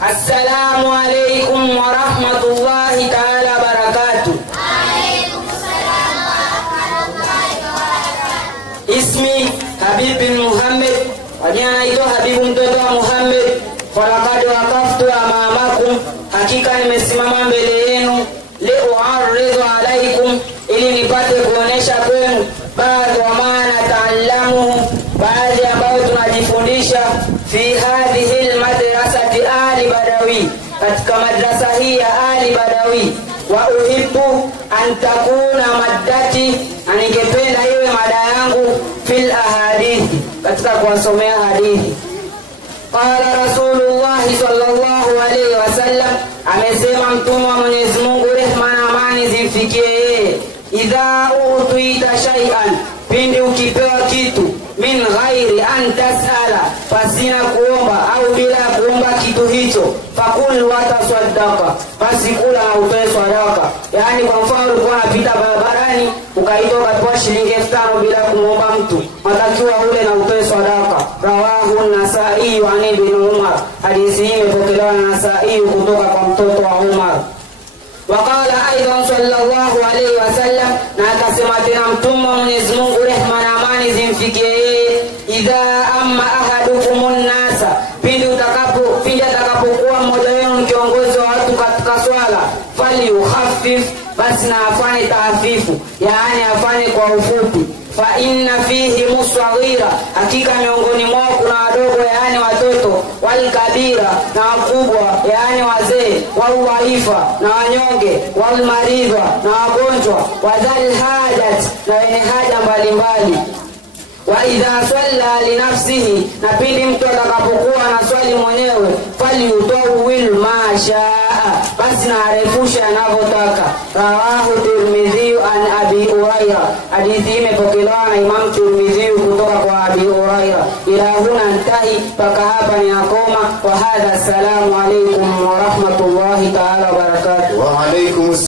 Assalamu alaikum wa rahmatullahi ta'ala barakatuh. Ismi Habib bin Muhammad, wajina naitwa Habibu mtoto wa Muhammad. Falakad waqaftu amamakum, hakika nimesimama mbele yenu. Liu'arridu alaikum, ili nipate kuonesha kwenu baadhi wa maana ta'allamu, baadhi ambayo tunajifundisha fi hadhihi almadrasati Ali Badawi, katika madrasa hii ya Ali Badawi. Wa uhibbu an takuna maddati, ningependa iwe mada yangu fil ahadithi, katika kuwasomea hadithi. Qala Rasulullah sallallahu alayhi wasallam, amesema mtume wa Mwenyezi Mungu, rehma na amani zimfikie yeye, idha utuita shay'an, pindi ukipewa kitu, min ghairi an tasala, pasina kuomba au bila kuomba kitu hicho, fakul wa tasaddaqa, basi kula na utoe sadaka. Yani kwa mfano ulikuwa unapita barabarani ukaitoka kwa shilingi 5,000 bila kumuomba mtu, matakiwa ule na utoe sadaka. Rawahu an-Nasa'i wa Ibn Umar, hadithi hii imepokelewa na Nasa'i kutoka kwa mtoto wa Umar. Waqala aidan sallallahu alayhi wasallam, na akasema tena mtume wa Mwenyezi Mungu, rehma na amani zimfikie yeye, idha amma ahadukumun nasa, pindi atakapokuwa mmoja wenu kiongozi wa watu katika swala, fali ukhaffif, basi na afanye taafifu, yani afanye kwa ufupi. Fa inna fihi musawira, hakika miongoni mwao kuna wadogo, yani watoto, wal kabira, na wakubwa, yani wazee, wal waifa, na wanyonge, wal maridha, na wagonjwa, wadhal hajat, na wenye haja mbalimbali. Wa idha salla li nafsihi, na pindi mtu atakapokuwa na swali mwenyewe, fali utawil ma shaa, basi na arefusha anavyotaka. Rawahu Tirmidhi an Abi Hurairah, hadithi imepokelewa na Imam Tirmidhi kutoka kwa Abi Hurairah. Ila huna ntahi, paka hapa ni akoma. Wa hadha, assalamu alaykum wa rahmatullahi ta'ala wa barakatuh. Wa alaykum